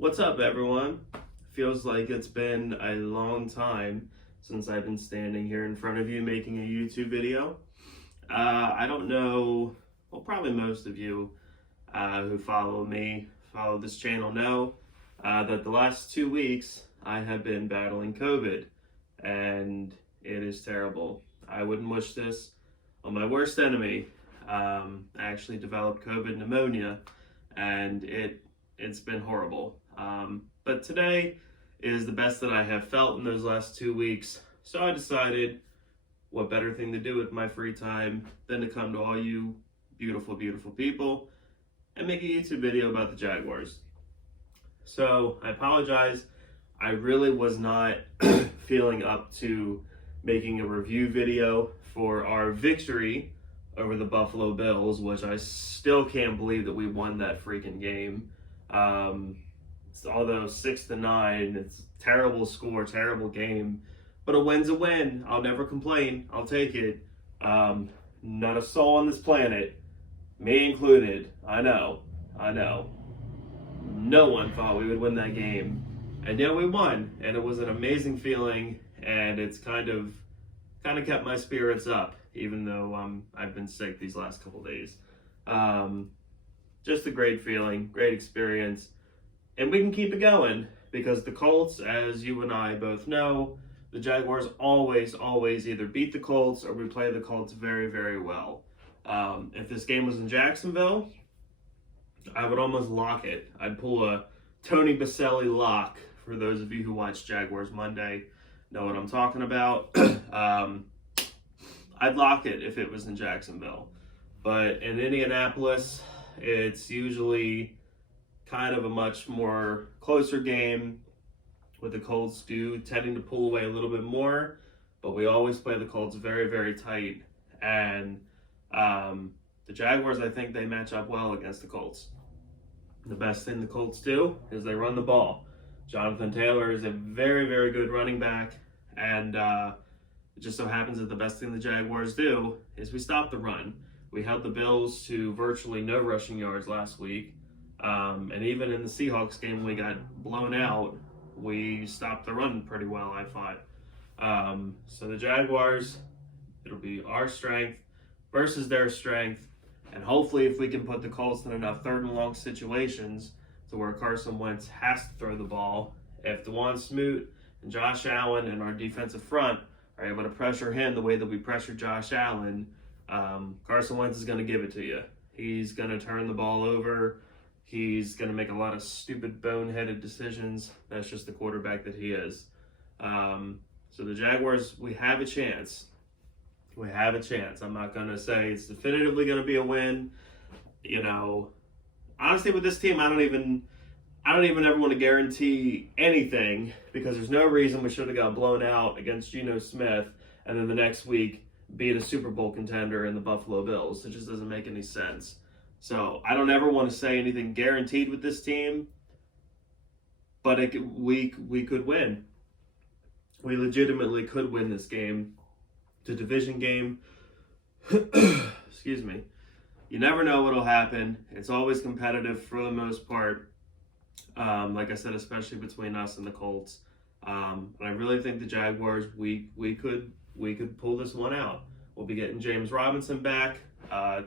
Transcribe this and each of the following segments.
What's up, everyone? Feels like it's been a long time since I've been standing here in front of you making a YouTube video. I don't know, well, probably most of you who follow this channel know that the last 2 weeks I have been battling COVID, and it is terrible. I wouldn't wish this on my worst enemy. I actually developed COVID pneumonia, and it's been horrible. But today is the best that I have felt in those last 2 weeks. So I decided, what better thing to do with my free time than to come to all you beautiful, beautiful people and make a YouTube video about the Jaguars. So I apologize. I really was not feeling up to making a review video for our victory over the Buffalo Bills, which I still can't believe that we won that freaking game. Although 6-9, it's a terrible score, terrible game, but a win's a win. I'll never complain. I'll take it. Not a soul on this planet, me included. I know. No one thought we would win that game, and yet we won, and it was an amazing feeling, and it's kind of kept my spirits up, even though I've been sick these last couple days. Just a great feeling, great experience. And we can keep it going because the Colts, as you and I both know, the Jaguars always either beat the Colts or we play the Colts very, very well. If this game was in Jacksonville, I would almost lock it. I'd pull a Tony Baselli lock. For those of you who watch Jaguars Monday, know what I'm talking about. I'd lock it if it was in Jacksonville. But in Indianapolis, it's usually kind of a much more closer game, with the Colts tending to pull away a little bit more, but we always play the Colts very, very tight. And the Jaguars, I think they match up well against the Colts. The best thing the Colts do is they run the ball. Jonathan Taylor is a very, very good running back, and it just so happens that the best thing the Jaguars do is we stop the run. We held the Bills to virtually no rushing yards last week. And even in the Seahawks game, we got blown out. We stopped the run pretty well, I thought. So the Jaguars, it'll be our strength versus their strength. And hopefully if we can put the Colts in enough third and long situations to where Carson Wentz has to throw the ball, if DeJuan Smoot and Josh Allen and our defensive front are able to pressure him the way that we pressure Josh Allen, Carson Wentz is going to give it to you. He's going to turn the ball over. He's going to make a lot of stupid, boneheaded decisions. That's just the quarterback that he is. So the Jaguars, we have a chance. We have a chance. I'm not going to say it's definitively going to be a win. You know, honestly, with this team, I don't even ever want to guarantee anything, because there's no reason we should have got blown out against Geno Smith and then the next week beat a Super Bowl contender in the Buffalo Bills. It just doesn't make any sense. So I don't ever want to say anything guaranteed with this team, but we could win. We legitimately could win this game. It's a division game. Excuse me. You never know what'll happen. It's always competitive for the most part. Like I said, especially between us and the Colts. And I really think the Jaguars, we could pull this one out. We'll be getting James Robinson back.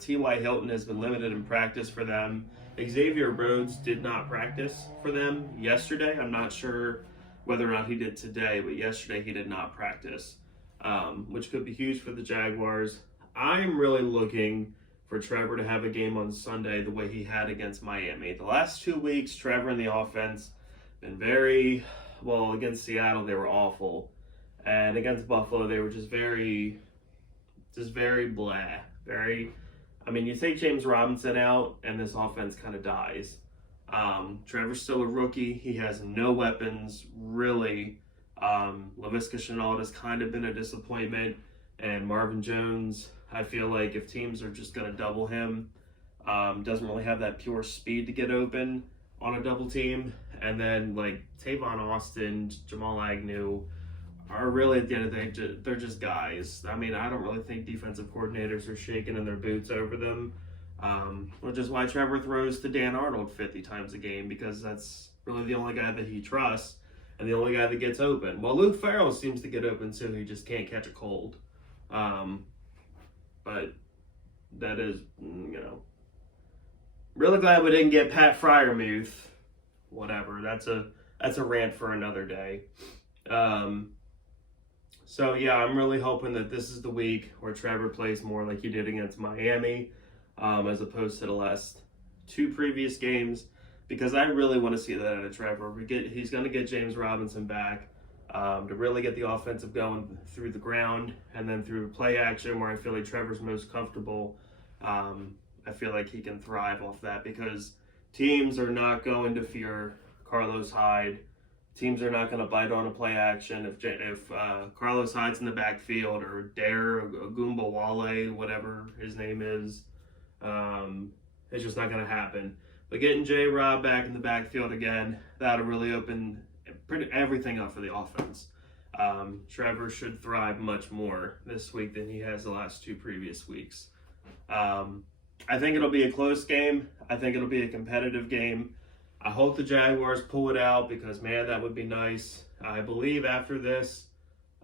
T.Y. Hilton has been limited in practice for them. Xavier Rhodes did not practice for them yesterday. I'm not sure whether or not he did today, but yesterday he did not practice, which could be huge for the Jaguars. I'm really looking for Trevor to have a game on Sunday the way he had against Miami. The last 2 weeks, Trevor and the offense been very, well, against Seattle, they were awful. And against Buffalo, they were just very blah. You take James Robinson out, and this offense kind of dies. Trevor's still a rookie. He has no weapons, really. Laviska Shenault has kind of been a disappointment. And Marvin Jones, I feel like if teams are just going to double him, doesn't really have that pure speed to get open on a double team. And then, like, Tavon Austin, Jamal Agnew are really, at the end of the day, they're just guys. I don't really think defensive coordinators are shaking in their boots over them. which is why Trevor throws to Dan Arnold 50 times a game, because that's really the only guy that he trusts and the only guy that gets open. Well, Luke Farrell seems to get open too. He just can't catch a cold. But that is, really glad we didn't get Pat Freiermuth. Whatever. That's a rant for another day. So yeah, I'm really hoping that this is the week where Trevor plays more like he did against Miami, as opposed to the last two previous games, because I really want to see that out of Trevor. He's going to get James Robinson back to really get the offensive going through the ground and then through play action, where I feel like Trevor's most comfortable. I feel like he can thrive off that, because teams are not going to fear Carlos Hyde. Teams are not going to bite on a play action if Carlos Hyde's in the backfield, or Dare Ogunbowale, whatever his name is. It's just not going to happen. But getting J-Rob back in the backfield again, that'll really open everything up for the offense. Trevor should thrive much more this week than he has the last two previous weeks. I think it'll be a close game. I think it'll be a competitive game. I hope the Jaguars pull it out, because, man, that would be nice. I believe after this,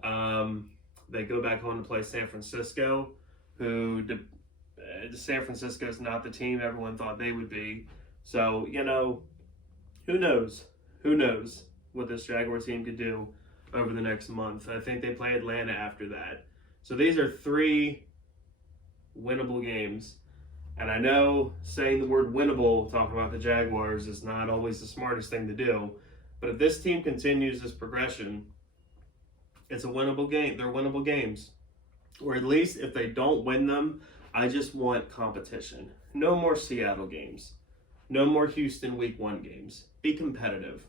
they go back home to play San Francisco, who San Francisco is not the team everyone thought they would be. So, who knows? Who knows what this Jaguar team could do over the next month. I think they play Atlanta after that. So these are 3 winnable games. And I know saying the word winnable, talking about the Jaguars, is not always the smartest thing to do. But if this team continues this progression, it's a winnable game. They're winnable games. Or at least if they don't win them, I just want competition. No more Seattle games. No more Houston Week 1 games. Be competitive.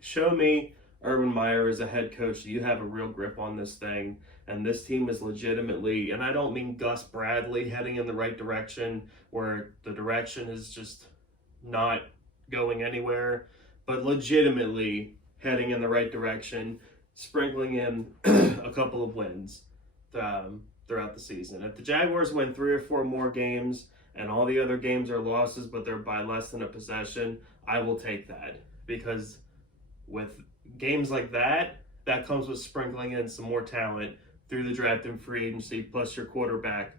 Show me, Urban Meyer, as a head coach, you have a real grip on this thing, and this team is legitimately, and I don't mean Gus Bradley heading in the right direction, where the direction is just not going anywhere, but legitimately heading in the right direction, sprinkling in a couple of wins throughout the season. If the Jaguars win 3 or 4 more games and all the other games are losses, but they're by less than a possession, I will take that, because with games like that comes with sprinkling in some more talent through the draft and free agency, plus your quarterback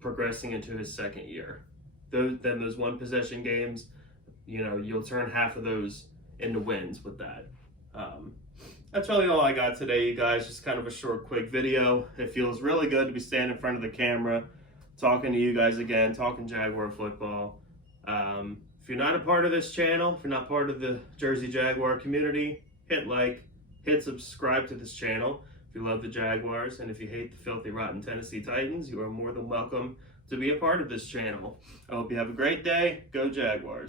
progressing into his second year. Then those one possession games, you'll turn half of those into wins with that. That's really all I got today, you guys. Just kind of a short, quick video. It feels really good to be standing in front of the camera, talking to you guys again, talking Jaguar football. If you're not a part of this channel, if you're not part of the Jersey Jaguar community, hit like, hit subscribe to this channel. If you love the Jaguars, and if you hate the filthy, rotten Tennessee Titans, you are more than welcome to be a part of this channel. I hope you have a great day. Go Jaguars.